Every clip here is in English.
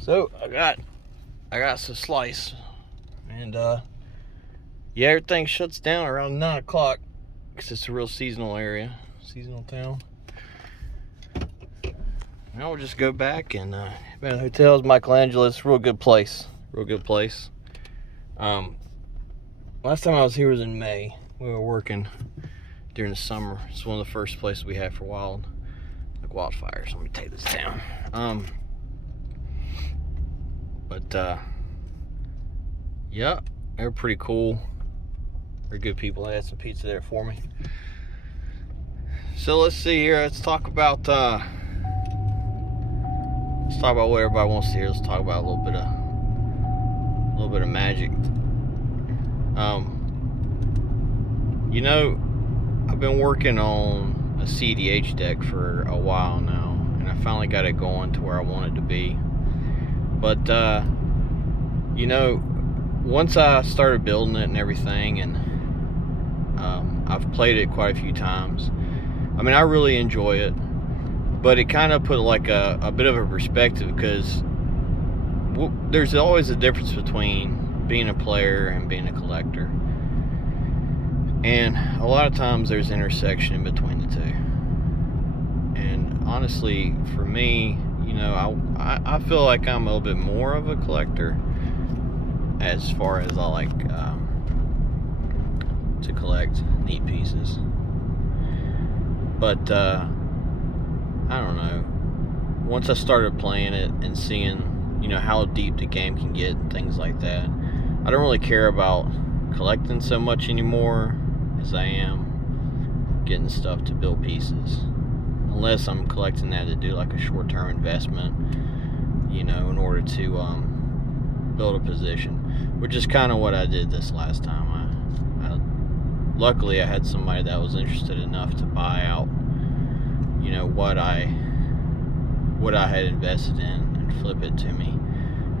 So I got some slice, and yeah, everything shuts down around 9 o'clock because it's a real seasonal town. Now we'll just go back and been in hotels. Michelangelo's, real good place. Last time I was here was in May. We were working during the summer. It's one of the first places we had for wildfires. Let me take this down. Yeah, they were pretty cool. They're good people. They had some pizza there for me. So let's see here. Let's talk about what everybody wants to hear. Let's talk about a little bit of magic. I've been working on a CEDH deck for a while now, and I finally got it going to where I want it to be. But once I started building it and everything, and I've played it quite a few times. I mean, I really enjoy it, but it kind of put like a bit of a perspective, because there's always a difference between being a player and being a collector, and a lot of times there's intersection in between the two. And honestly, for me, I feel like I'm a little bit more of a collector, as far as I like to collect neat pieces. But I don't know, once I started playing it and seeing how deep the game can get and things like that, I don't really care about collecting so much anymore as I am getting stuff to build pieces, unless I'm collecting that to do like a short-term investment, in order to build a position, which is kind of what I did this last time. Luckily I had somebody that was interested enough to buy out what I had invested in and flip it to me,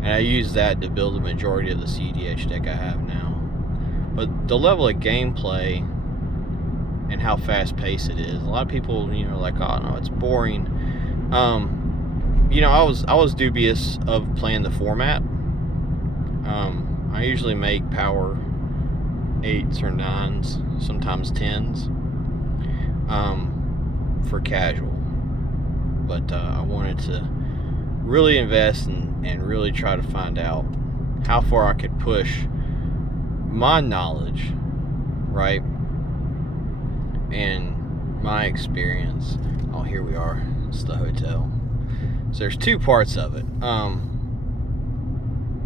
and I used that to build the majority of the CEDH deck I have now. But the level of gameplay and how fast paced it is, a lot of people are like, oh no, it's boring. I was dubious of playing the format. I usually make power 8s or 9s, sometimes 10s, for casual. But I wanted to really invest and really try to find out how far I could push my knowledge, right, and my experience. Oh, here we are. It's the hotel. So there's two parts of it.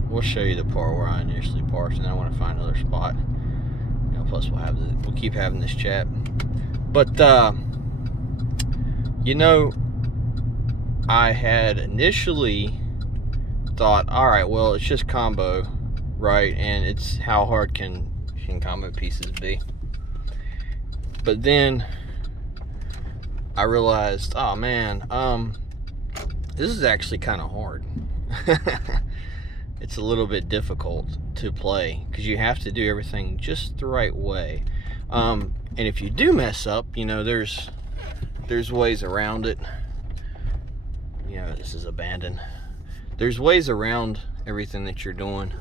We'll show you the part where I initially parked, and then I want to find another spot. Plus we'll keep having this chat. But I had initially thought, all right, well, it's just combo, right? And it's how hard can combo pieces be? But then I realized, oh man, this is actually kind of hard. It's a little bit difficult to play because you have to do everything just the right way. And if you do mess up, there's ways around it. This is abandoned. There's ways around everything that you're doing.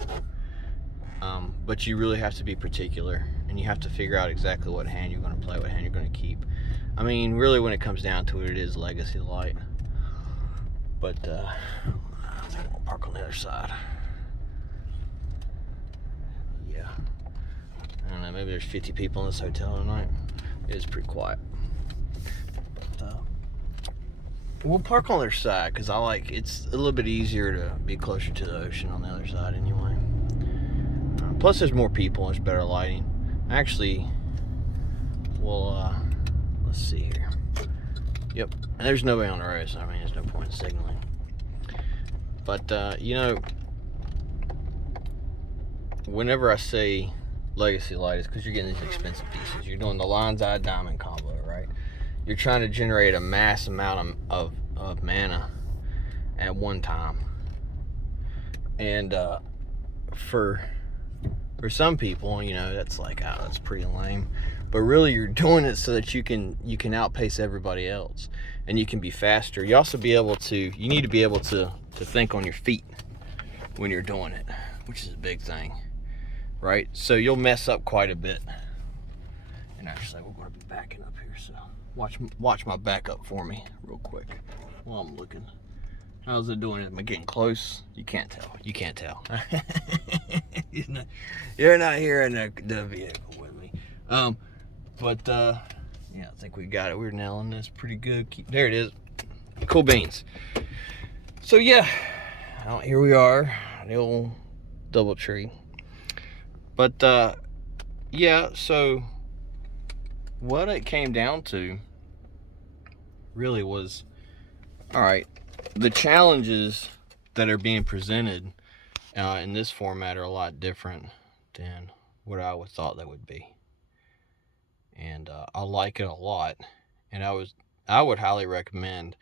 But you really have to be particular, and you have to figure out exactly what hand you're going to play, what hand you're going to keep. I mean, really, when it comes down to it, it is Legacy Light. But I think I'm going to park on the other side. Yeah. I don't know, maybe there's 50 people in this hotel tonight. It is pretty quiet. But we'll park on the other side because it's a little bit easier to be closer to the ocean on the other side anyway. Plus there's more people and there's better lighting. Actually, let's see here. Yep, and there's nobody on the road, so I mean there's no point in signaling. But whenever I say Legacy Light, it's because you're getting these expensive pieces. You're doing the Lion's Eye Diamond combo, right? You're trying to generate a mass amount of mana at one time. And for some people, that's like, oh, that's pretty lame. but really you're doing it so that you can outpace everybody else, and you can be faster. You also be able to, you need to be able to think on your feet when you're doing it, which is a big thing, right? So you'll mess up quite a bit. And actually, we're going to be backing up here, so watch my backup for me real quick while I'm looking. How's it doing? Am I getting close? You can't tell. You can't tell. You're not here in the vehicle with me. Yeah, I think we got it. We're nailing this pretty good. There it is. Cool beans. So yeah, here we are, the old DoubleTree. But yeah, so what it came down to really was, all right, the challenges that are being presented in this format are a lot different than what I would thought they would be, and I like it a lot. And I would highly recommend,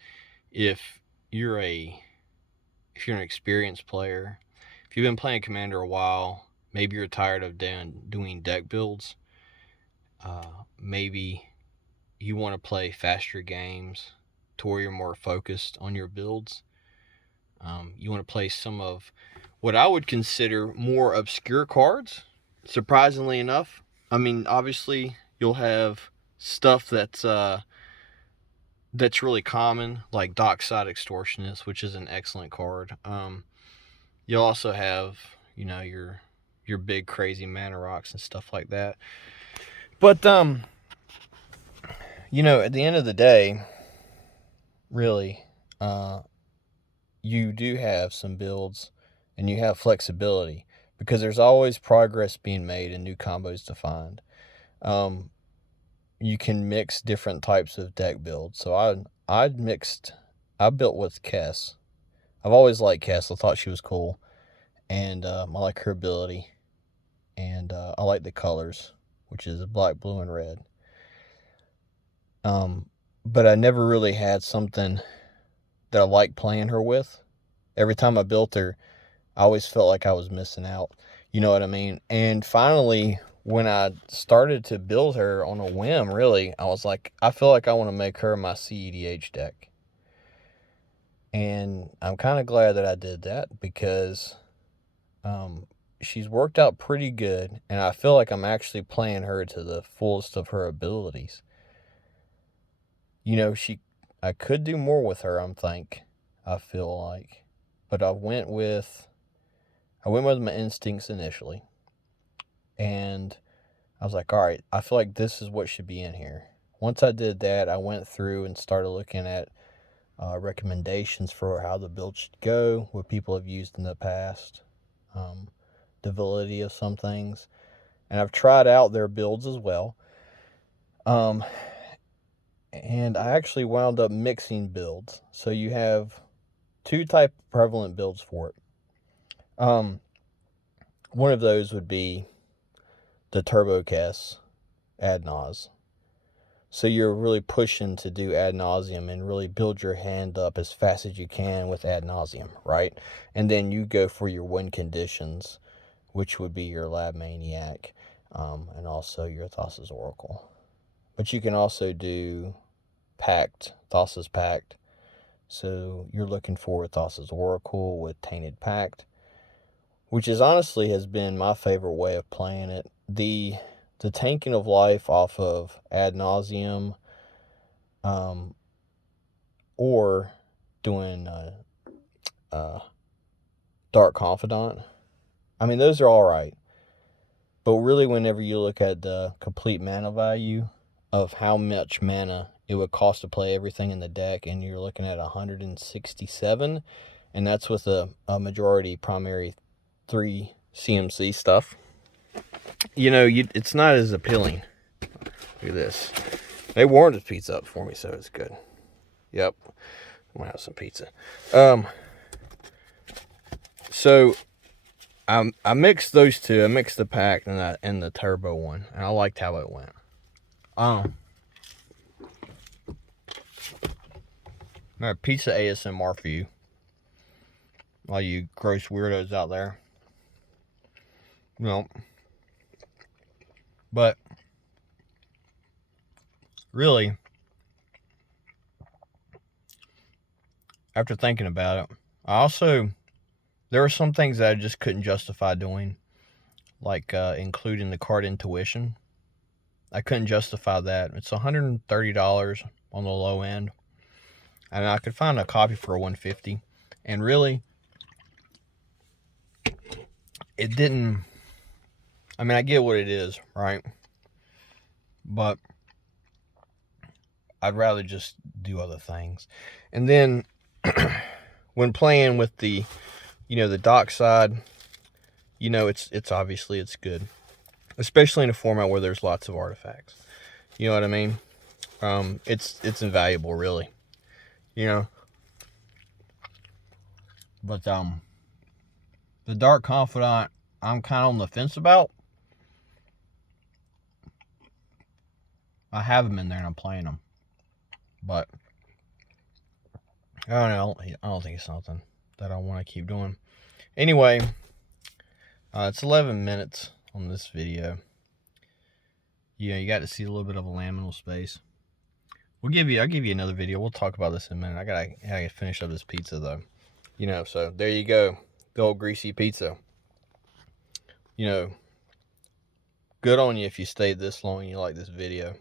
if you're an experienced player, if you've been playing Commander a while, maybe you're tired of doing deck builds, maybe you want to play faster games to where you're more focused on your builds. You want to play some of what I would consider more obscure cards, surprisingly enough. I mean, obviously, you'll have stuff that's really common, like Dockside Extortionist, which is an excellent card. You'll also have, your big crazy mana rocks and stuff like that. But at the end of the day, really, you do have some builds and you have flexibility, because there's always progress being made and new combos to find. You can mix different types of deck builds. So I built with Kess. I've always liked Kess. I thought she was cool, and I like her ability, and I like the colors, which is black, blue, and red. But I never really had something that I liked playing her with. Every time I built her, I always felt like I was missing out. You know what I mean? And finally, when I started to build her on a whim, really, I was like, I feel like I want to make her my CEDH deck. And I'm kind of glad that I did that, because she's worked out pretty good, and I feel like I'm actually playing her to the fullest of her abilities. I could do more with her, I feel like. But I went with my instincts initially. And I was like, all right, I feel like this is what should be in here. Once I did that, I went through and started looking at recommendations for how the build should go, what people have used in the past, the validity of some things. And I've tried out their builds as well. And I actually wound up mixing builds. So you have two type of prevalent builds for it. One of those would be the Turbo Kess ad nause. So you're really pushing to do ad nauseum and really build your hand up as fast as you can with ad nauseum, right? And then you go for your win conditions, which would be your Lab Maniac, and also your Thassa's Oracle. But you can also do Thassa's Pact. So you're looking for Thassa's Oracle with Tainted Pact, which is honestly has been my favorite way of playing it. The tanking of life off of ad nauseum, or doing Dark Confidant. I mean, those are all right. But really, whenever you look at the complete mana value of how much mana it would cost to play everything in the deck, and you're looking at 167, and that's with a majority primary 3 CMC stuff. It's not as appealing. Look at this. They warmed this pizza up for me, so it's good. Yep. I'm gonna have some pizza. So I mixed those two. I mixed the pack and the turbo one, and I liked how it went. All right, pizza ASMR for you, all you gross weirdos out there. No. But really, after thinking about it, there were some things that I just couldn't justify doing, like including the card intuition. I couldn't justify that. It's $130 on the low end, and I could find a copy for $150, and really, it didn't. I mean, I get what it is, right? But I'd rather just do other things. And then when playing with the, the dock side, it's obviously it's good, especially in a format where there's lots of artifacts. You know what I mean? It's invaluable, really. But the Dark Confidant, I'm kind of on the fence about. I have them in there and I'm playing them, but I don't know. I don't think it's something that I want to keep doing. Anyway, it's 11 minutes on this video. You got to see a little bit of a laminal space. I'll give you another video. We'll talk about this in a minute. I gotta finish up this pizza though. So there you go. The old greasy pizza. Good on you if you stayed this long and you like this video.